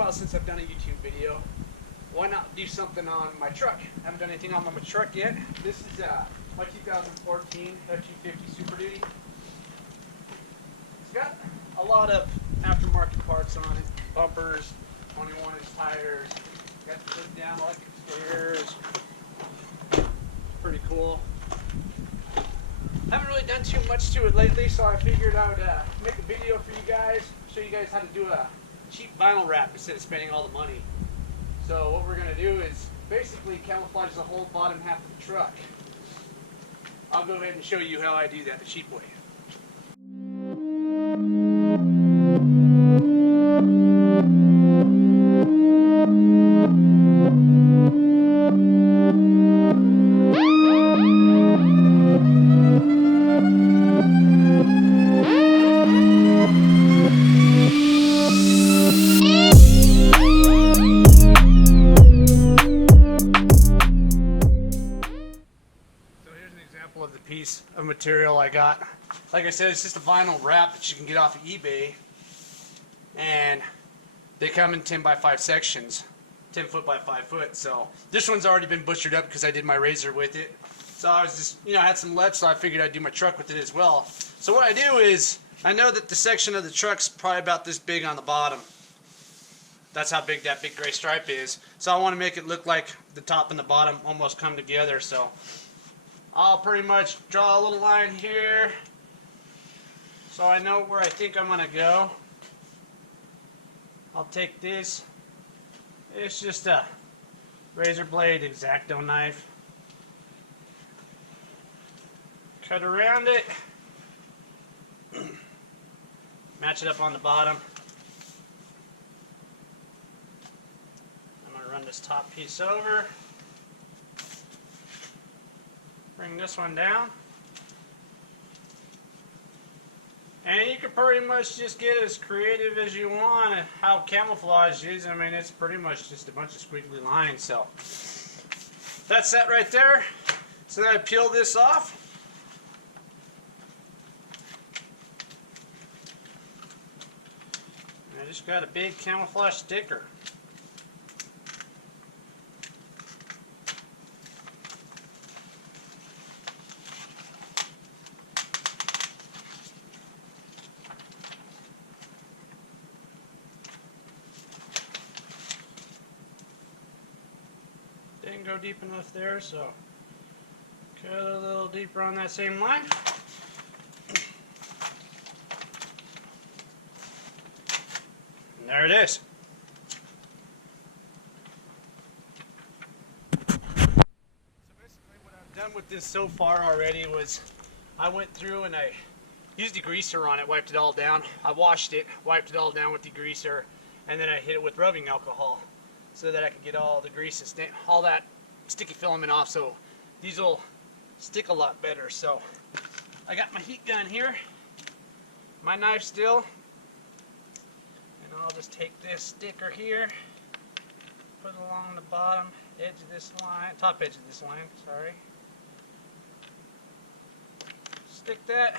while since I've done a YouTube video. Why not do something on my truck? I haven't done anything on my truck yet. This is my 2014 F-250 Super Duty. It's got a lot of aftermarket parts on it. Bumpers, 21-inch tires, got the flip down electric stairs. Pretty cool. Haven't really done too much to it lately, so I figured I would make a video for you guys, show you guys how to do a cheap vinyl wrap instead of spending all the money. So what we're going to do is basically camouflage the whole bottom half of the truck. I'll go ahead and show you how I do that the cheap way. Of the piece of material I got. Like I said, it's just a vinyl wrap that you can get off of eBay, and they come in 10 by 5 sections, 10 foot by 5 foot. So this one's already been butchered up because I did my razor with it. So I was just, I had some left, so I figured I'd do my truck with it as well. So what I do is, I know that the section of the truck's probably about this big on the bottom. That's how big that big gray stripe is. So I want to make it look like the top and the bottom almost come together. So I'll pretty much draw a little line here so I know where I think I'm going to go. I'll take this. It's just a razor blade X-Acto knife. Cut around it. Match it up on the bottom. I'm going to run this top piece over. Bring this one down. And you can pretty much just get as creative as you want at how camouflage is. I mean, it's pretty much just a bunch of squiggly lines. So that's that right there. So then I peel this off. And I just got a big camouflage sticker. Didn't go deep enough there, so cut a little deeper on that same line. And there it is. So basically what I've done with this so far already was I went through and I used degreaser on it, wiped it all down. I washed it, wiped it all down with degreaser, and then I hit it with rubbing alcohol, so that I could get all the grease and all that sticky filament off, so these will stick a lot better. So I got my heat gun here, my knife still, and I'll just take this sticker here, put it along the bottom edge of this line, top edge of this line, sorry. Stick that.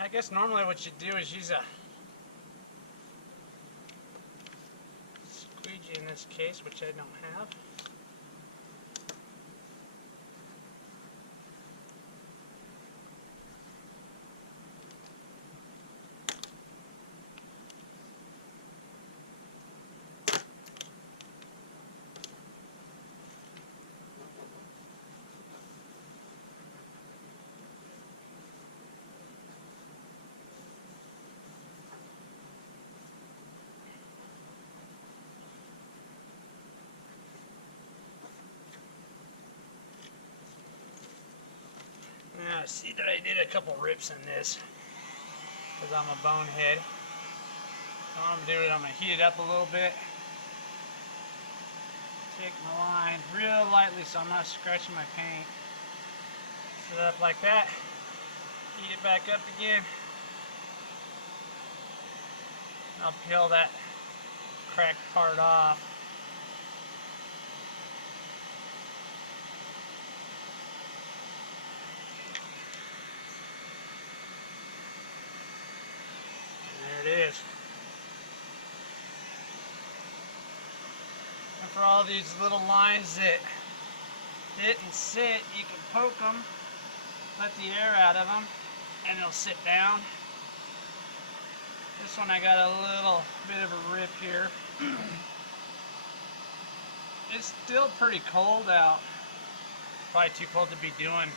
I guess normally what you do is use a squeegee in this case, which I don't have. Now I see that I did a couple rips in this because I'm a bonehead. So what I'm going to do is I'm going to heat it up a little bit. Take my line real lightly so I'm not scratching my paint. Set it up like that. Heat it back up again. I'll peel that cracked part off. And there it is. And for all these little lines that didn't sit, you can poke them, let the air out of them, and they'll sit down. This one I got a little bit of a rip here. It's still pretty cold out. Probably too cold to be doing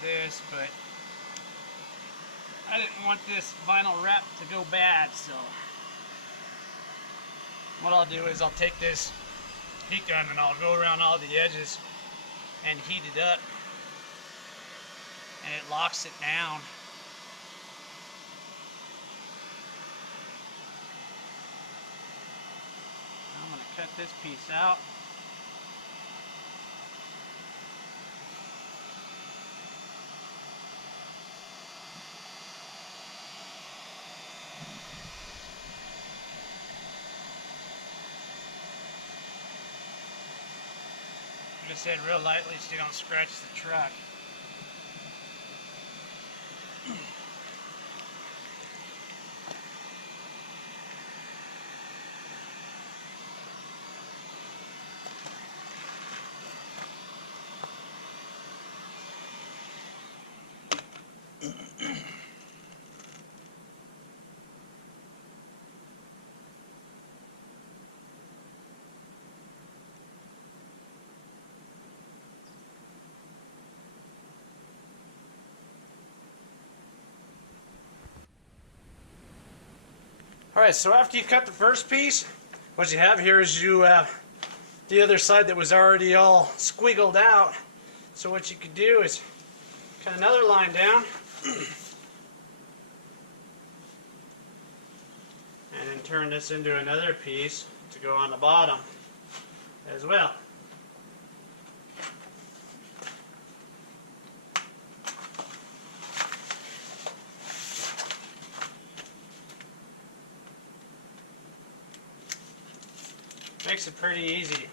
this, but I didn't want this vinyl wrap to go bad, so what I'll do is I'll take this heat gun and I'll go around all the edges and heat it up, and it locks it down. I'm going to cut this piece out. Like I said, real lightly so you don't scratch the truck. Alright, so after you cut the first piece, what you have here is you have the other side that was already all squiggled out. So what you could do is cut another line down and then turn this into another piece to go on the bottom as well. Makes it pretty easy.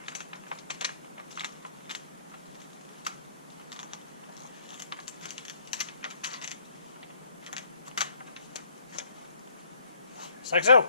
Just like so.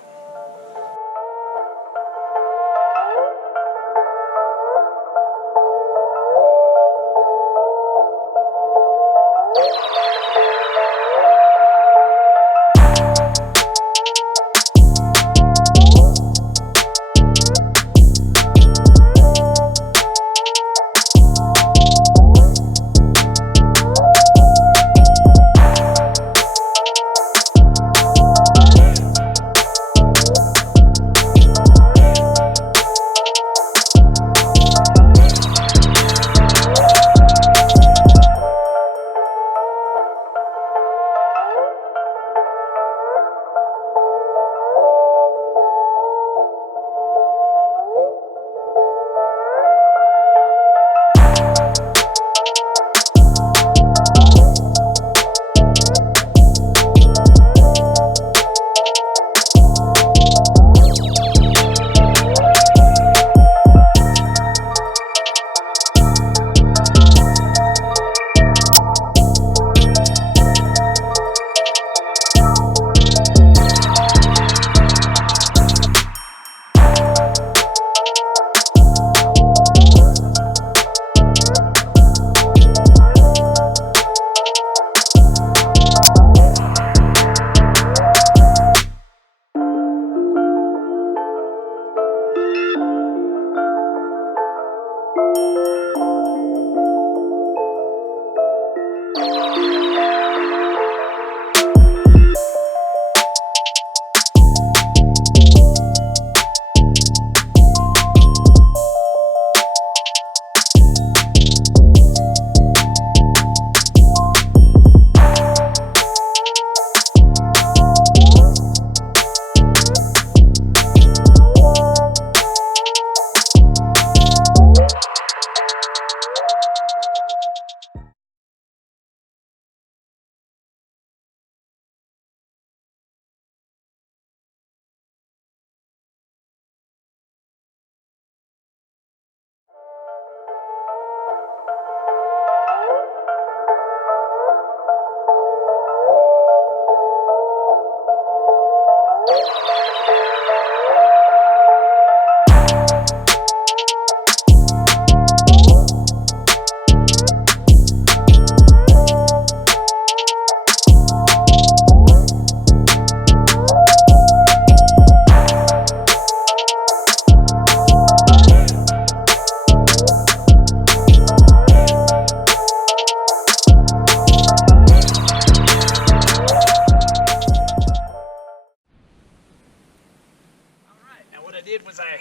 Was I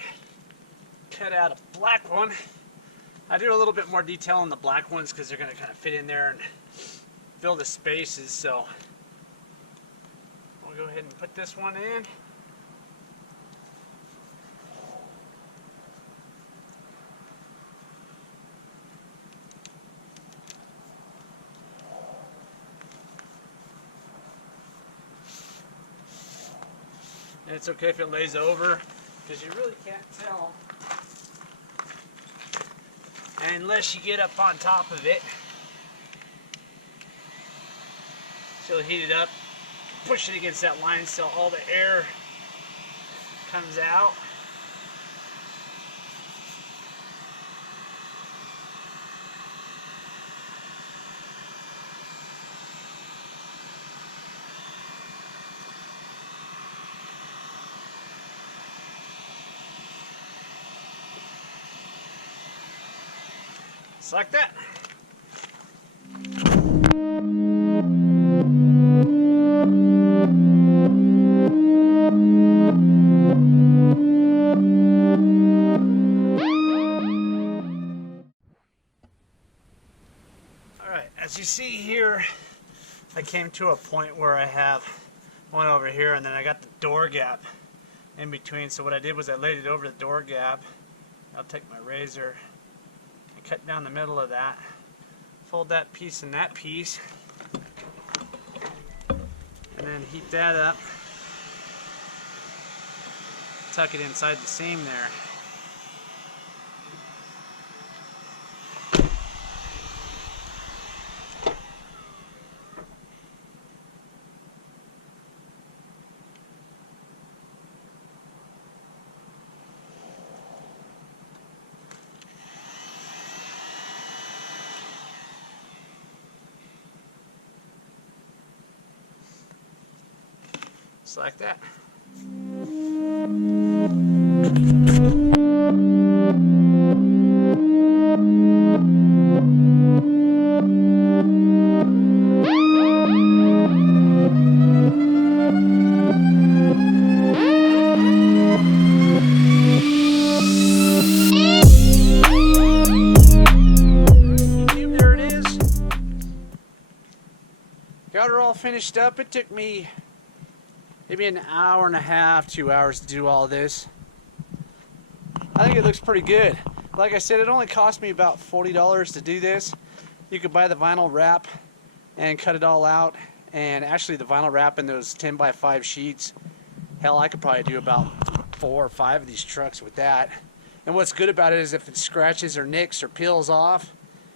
cut out a black one. I do a little bit more detail on the black ones because they're going to kind of fit in there and fill the spaces. So we'll go ahead and put this one in. And it's okay if it lays over, because you really can't tell unless you get up on top of it. So heat it up, push it against that line so all the air comes out. Just like that. Alright, as you see here, I came to a point where I have one over here and then I got the door gap in between. So what I did was I laid it over the door gap. I'll take my razor, cut down the middle of that, fold that piece and that piece, and then heat that up, tuck it inside the seam there. Just like that. There it is. Got her all finished up. It took me maybe an hour and a half, 2 hours to do all this. I think it looks pretty good. Like I said, it only cost me about $40 to do this. You could buy the vinyl wrap and cut it all out. And actually the vinyl wrap in those 10 by 5 sheets, hell, I could probably do about 4 or 5 of these trucks with that. And what's good about it is if it scratches or nicks or peels off,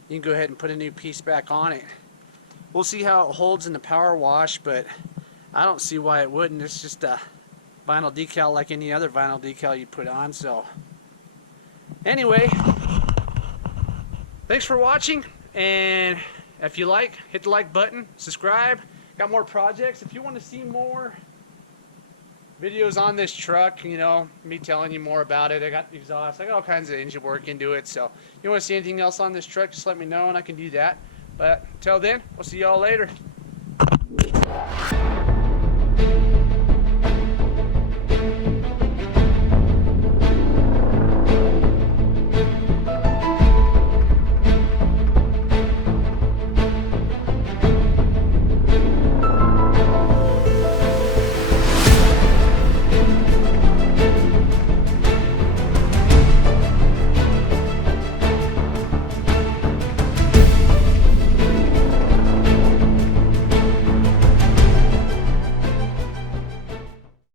you can go ahead and put a new piece back on it. We'll see how it holds in the power wash, but I don't see why it wouldn't. It's just a vinyl decal like any other vinyl decal you put on. So anyway, thanks for watching, and if you like, hit the like button, subscribe. Got more projects. If you want to see more videos on this truck, you know, me telling you more about it, I got exhaust, I got all kinds of engine work into it. So if you want to see anything else on this truck, just let me know and I can do that. But until then, we'll see y'all later.